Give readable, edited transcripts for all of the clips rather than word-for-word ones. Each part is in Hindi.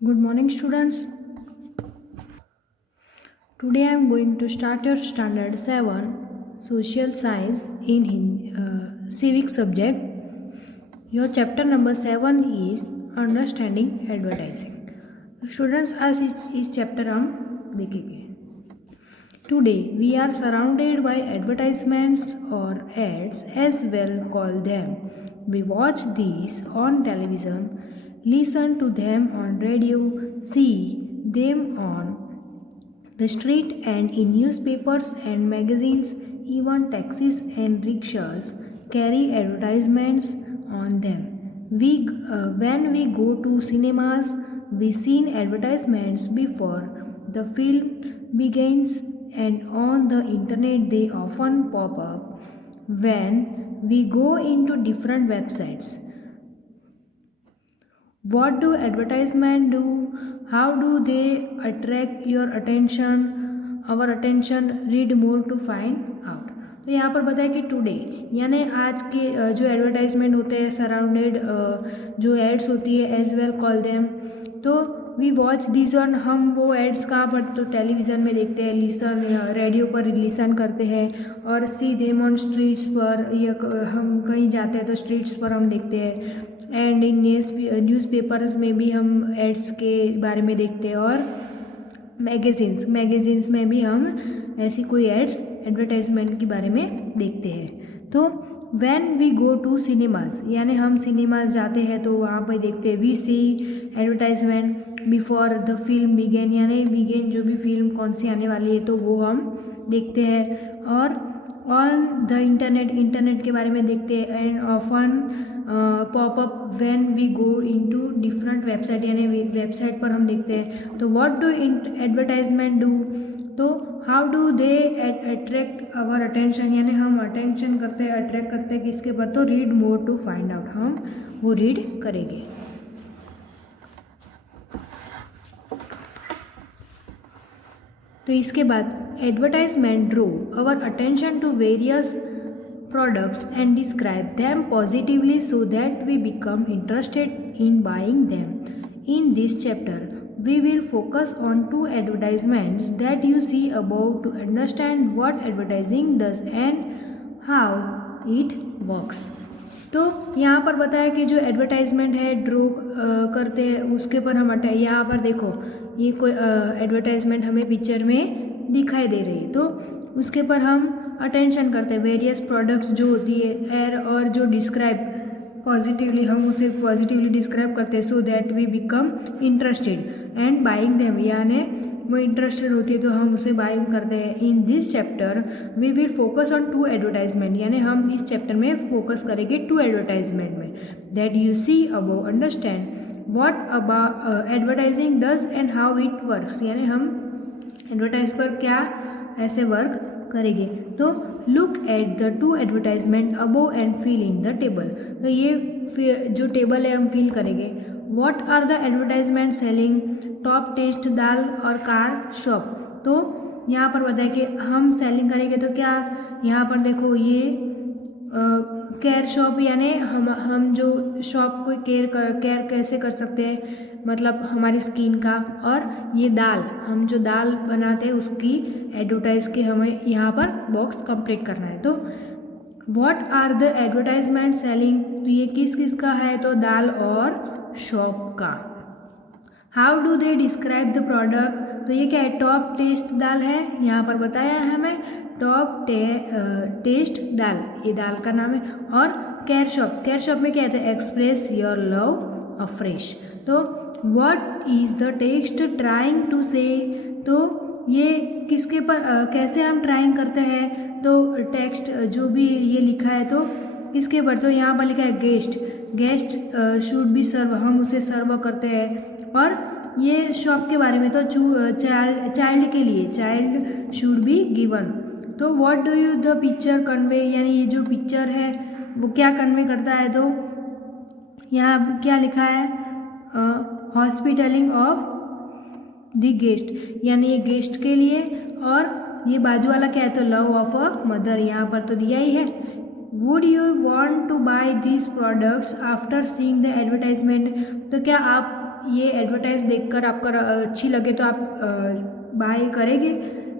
Good morning, students. Today I am going to start your standard 7 social science in civic subject. Your chapter number 7 is understanding advertising. Students, आज इस चैप्टर हम देखेंगे. Today we are surrounded by advertisements or ads as well call them. We watch these on television, listen to them on radio, see them on the street and in newspapers and magazines. Even taxis and rickshaws carry advertisements on them. When we go to cinemas, we see advertisements before the film begins, and on the internet they often pop up when we go into different websites. What do advertisement do? How do they attract your attention, our attention? Read more to find out. तो यहाँ पर बताया कि टुडे यानी आज के जो एडवर्टाइजमेंट होते हैं सराउंडेड जो एड्स होती है एज वेल कॉल देम. तो वी वॉच दिस ऑन, हम वो एड्स कहाँ पर, तो टेलीविज़न में देखते हैं, लिसन रेडियो पर लिसन करते हैं, और सी देम ऑन स्ट्रीट्स पर, या हम कहीं जाते हैं तो स्ट्रीट्स पर हम देखते हैं, एंड इन न्यूज़पेपर्स में भी हम एड्स के बारे में देखते हैं, और मैगज़ीन्स में भी हम ऐसी कोई एड्स एडवर्टाइजमेंट के बारे में देखते हैं. तो when we go to cinemas यानी हम सिनेमाज जाते हैं तो वहाँ पर देखते हैं. We see advertisement before the film begin यानी बिगेन जो भी फिल्म कौन सी आने वाली है तो वो हम देखते हैं. और ऑन द इंटरनेट के बारे में देखते हैं. And often pop up when we go into different website यानी वेबसाइट पर हम देखते हैं. तो व्हाट डू एडवर्टाइजमेंट डू, तो how do they attract our attention यानी हम अटेंशन करते हैं, अट्रैक्ट करते हैं किसके पर, तो read more to find out, हम वो रीड करेंगे. तो इसके बाद advertisement draw our attention to various products and describe them positively so that we become interested in buying them. In this chapter, we will focus on two advertisements that you see above to understand what advertising does and how it works. तो यहाँ पर बताया कि जो एडवर्टाइजमेंट है ड्रो करते हैं उसके पर हम यहाँ पर देखो ये कोई एडवर्टाइजमेंट हमें पिक्चर में दिखाई दे रही है, तो उसके पर हम अटेंशन करते हैं. वेरियस प्रोडक्ट्स जो होती है एयर और जो डिस्क्राइब पॉजिटिवली, हम उसे पॉजिटिवली डिस्क्राइब करते हैं so that we become interested and buying them यानी वो इंटरेस्टेड होती है तो हम उसे बाइंग करते हैं. In this chapter we will focus on to advertisement यानी हम इस चैप्टर में फोकस करेंगे टू एडवर्टाइजमेंट में. That you see above understand what about advertising does and how it works यानी हम एडवर्टाइज पर क्या ऐसे वर्क करेंगे. तो look at the to advertisement above and fill in the table. तो ये जो टेबल है हम फिल करेंगे. What are the advertisement selling top taste दाल और कार शॉप. तो यहाँ पर बताए कि हम सेलिंग करेंगे तो क्या, यहाँ पर देखो ये केयर शॉप यानी हम जो शॉप को केयर कैसे कर सकते हैं मतलब हमारी स्किन का, और ये दाल हम जो दाल बनाते हैं उसकी एडवर्टाइज के हमें यहाँ पर बॉक्स कंप्लीट करना है. तो what are the advertisement selling, तो ये किस का है, तो दाल और शॉप का. How do they describe the product, तो ये क्या है, टॉप टेस्ट दाल है, यहाँ पर बताया है हमें टॉप टेस्ट दाल, ये दाल का नाम है. और केयर शॉप में क्या है, तो एक्सप्रेस योर लव अफ्रेश. तो what is the text trying to say, तो ये किसके पर कैसे हम ट्राइंग करते हैं, तो टेक्स्ट जो भी ये लिखा है तो किसके पर, तो यहाँ पर लिखा है गेस्ट शुड बी सर्व, हम उसे सर्व करते हैं. और ये शॉप के बारे में तो चाइल्ड के लिए चाइल्ड शुड बी गिवन. तो what do you the picture convey यानी ये जो पिक्चर है वो क्या कन्वे करता है, तो यहाँ क्या लिखा है, हॉस्पिटलिंग ऑफ द गेस्ट यानी ये गेस्ट के लिए. और ये बाजू वाला क्या है, तो लव ऑफ अ मदर, यहाँ पर तो दिया ही है. Would you want two by this products after seeing the advertisement, तो क्या आप ये एडवर्टाइज देखकर आपका अच्छी लगे तो आप बाय करेंगे,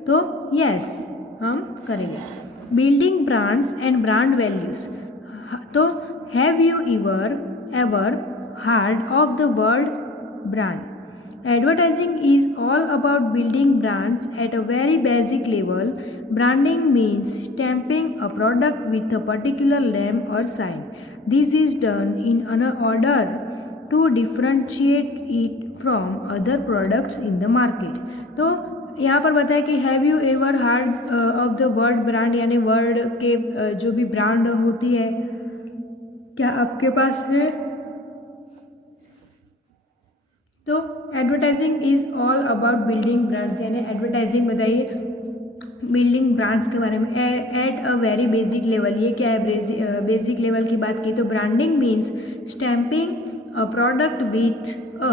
तो यस हम करेंगे। Building brands and brand values, तो have you ever heard of the word brand? Advertising is all about building brands at a very basic level. Branding means stamping a product with a particular name or sign. This is done in order to differentiate it from other products in the market. तो यहाँ पर बताया कि have you ever hard of the word brand, यानी वर्ड के जो भी ब्रांड होती है क्या आपके पास है। तो advertising is all about building brands, यानी एडवर्टाइजिंग बताइए बिल्डिंग ब्रांड्स के बारे में at a very basic level. ये क्या है, बेसिक लेवल की बात की तो branding means stamping a product with a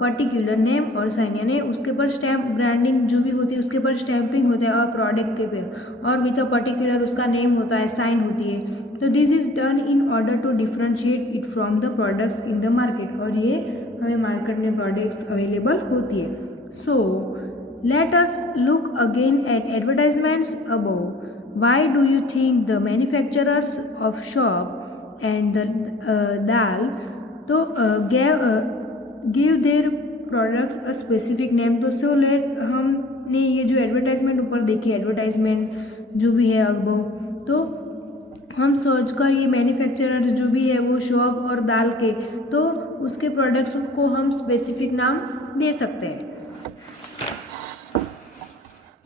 particular name और साइन, यानी उसके ऊपर स्टैम्प, ब्रांडिंग जो भी होती है उसके ऊपर स्टैम्पिंग होता है और प्रोडक्ट के ऊपर, और विथ अ पर्टिकुलर उसका नेम होता है, साइन होती है। तो this is done in order to differentiate it from the products in the market, और ये हमें मार्केट में प्रोडक्ट्स अवेलेबल होती है। So let us look again at advertisements above. Why do you think the manufacturers of shop and the dal to give their products a specific name. तो सो लेट हमने ये जो एडवर्टाइजमेंट ऊपर देखी, एडवर्टाइजमेंट जो भी है अबव, तो हम सोच कर ये मैन्युफैक्चरर जो भी है वो शॉप और दाल के, तो उसके प्रोडक्ट्स को हम स्पेसिफिक नाम दे सकते हैं।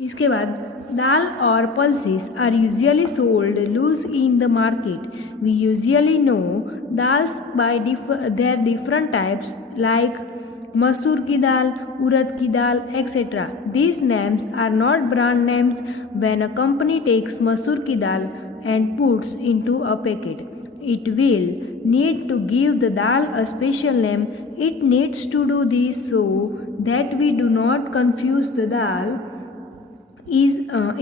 इसके बाद दाल और pulses are usually sold loose in the market. We usually know dals by their different types like masoor की दाल, उड़द की dal, etcetera. These names are not brand names. When a company takes मसूर की दाल and puts into a packet, it will need to give the dal a special name. It needs to do this so that we do not confuse the dal is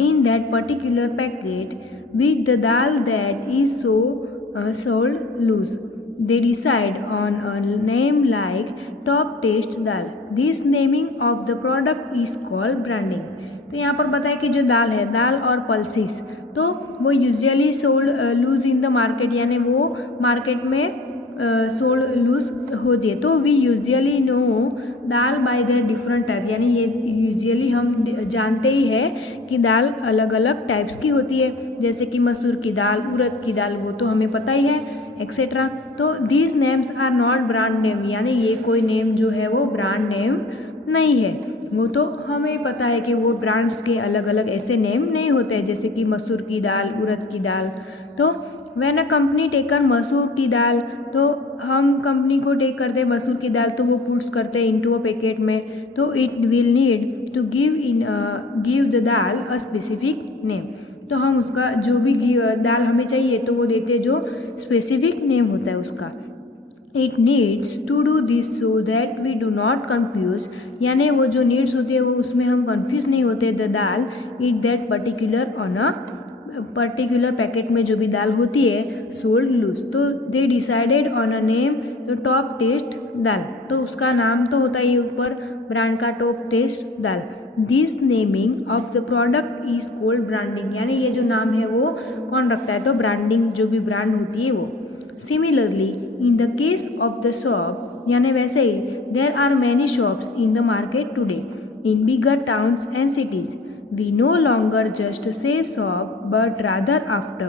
in that particular packet with the dal that is sold loose. They decide on a name like top taste dal. This naming of the product is called branding. तो यहाँ पर बताया कि जो दाल है, दाल और पल्सेस, तो वो usually sold loose in the market, यानी वो मार्केट में सोल्ड लूज होती है। तो we usually know dal by their different type, यानी ये यूजुअली हम जानते ही है कि दाल अलग अलग टाइप्स की होती है, जैसे कि मसूर की दाल, उड़द की दाल, वो तो हमें पता ही है, एक्सेट्रा। तो these names are not brand name, यानी ये कोई नेम जो है वो ब्रांड नेम नहीं है। वो तो हमें पता है कि वो ब्रांड्स के अलग अलग ऐसे नेम नहीं होते हैं, जैसे कि मसूर की दाल, उड़द की दाल। तो व्हेन अ कंपनी टेकर मसूर की दाल, तो हम कंपनी को टेक करते हैं मसूर की दाल, तो वो पुट्स करते हैं इनटू अ पैकेट में, तो it will need to give the dal a specific name. तो हम उसका जो भी दाल हमें चाहिए तो वो देते जो स्पेसिफिक नेम होता है उसका। It needs to do this so that we do not confuse, यानी वो जो नीड्स होती है वो उसमें हम कन्फ्यूज नहीं होते। The dal it that particular on a particular packet में जो भी दाल होती है सोल्ड लूज, तो they decided on a name, तो टॉप टेस्ट दाल, तो उसका नाम तो होता ही ऊपर ब्रांड का top taste dal. This naming of the product is called branding, यानी ये जो नाम है वो कौन रखता है, तो ब्रांडिंग जो भी ब्रांड होती है वो। Similarly in the case of the shop, यानी वैसे ही there are many shops in the market today in bigger towns and cities. We no longer just say shop but rather after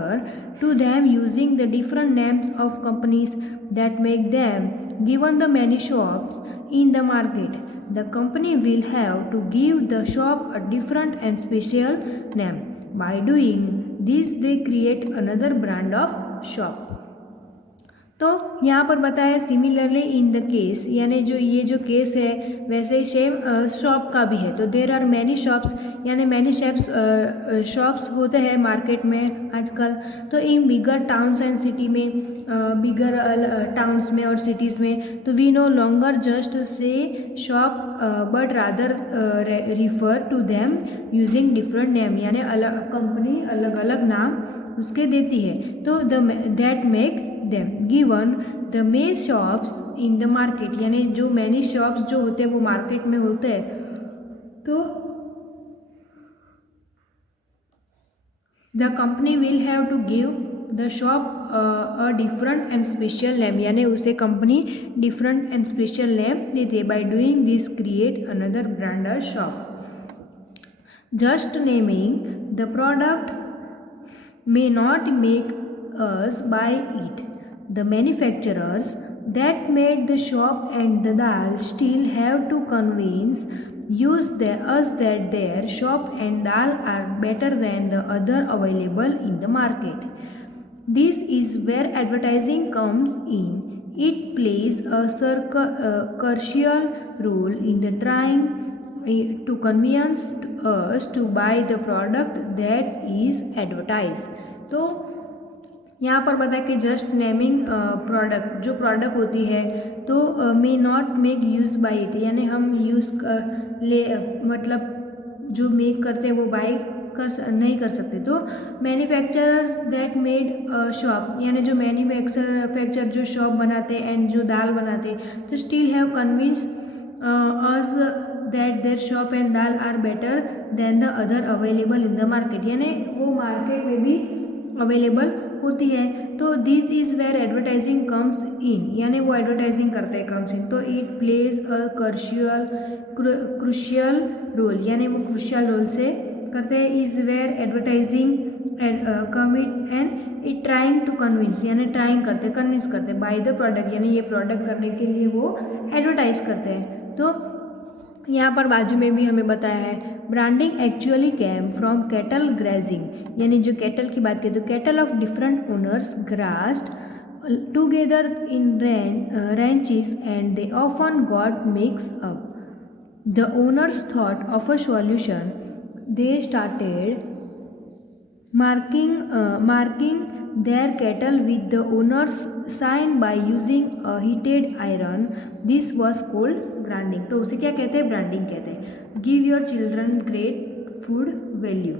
to them using the different names of companies that make them. Given the many shops in the market, the company will have to give the shop a different and special name. By doing this, they create another brand of shop. तो यहाँ पर बताया सिमिलरली इन द केस, यानी जो ये जो केस है वैसे ही सेम शॉप का भी है। तो देर आर मैनी शॉप्स, यानी मैनी शॉप्स होते हैं मार्केट में आजकल। तो in bigger towns and city में, बिगर टाउन्स में और सिटीज़ में, तो we no longer just say shop but rather refer to them using different name, यानी अलग कंपनी अलग अलग नाम उसके देती है। तो that make them. Given the many shops in the market, यानी जो many shops जो होते हैं वो मार्केट में होते हैं, तो the company will have to give the shop a different and special name, यानी उसे company different and special name देती है. By doing this create another brand or shop. Just naming the product may not make us buy it. The manufacturers that made the shop and the dal still have to convince us that their shop and dal are better than the other available in the market. This is where advertising comes in. It plays a crucial role in the trying to convince us to buy the product that is advertised. तो यहाँ पर बताया कि जस्ट नेमिंग प्रोडक्ट, जो प्रोडक्ट होती है तो may not make use by it, यानी हम यूज़ मतलब जो मेक करते हैं वो बाई नहीं कर सकते. तो मैन्युफैक्चरर्स दैट मेड शॉप, यानी जो मैन्युफैक्चर जो शॉप बनाते हैं एंड जो दाल बनाते हैं, तो still have convince us that their shop and dal are better than the other available in the market, यानी वो मार्केट में भी अवेलेबल होती है. तो this is where advertising comes in, यानी वो एडवर्टाइजिंग करते हैं कम्स इन. तो it plays a crucial role, यानी वो क्रुशियल रोल से करते हैं. Is where advertising come it and it trying to convince, यानी ट्राइंग करते कन्विंस करते बाय द प्रोडक्ट, यानी ये प्रोडक्ट करने के लिए वो एडवर्टाइज करते हैं. तो यहाँ पर बाजू में भी हमें बताया है branding actually came from cattle grazing, यानी जो कैटल की बात करें तो cattle of different owners grazed together in ranches and they often got mixed up. The owners thought of a solution. They started marking their cattle with the owner's sign by using a heated iron. This was called branding. तो उसे क्या कहते हैं? ब्रांडिंग कहते हैं. Give your children great food value.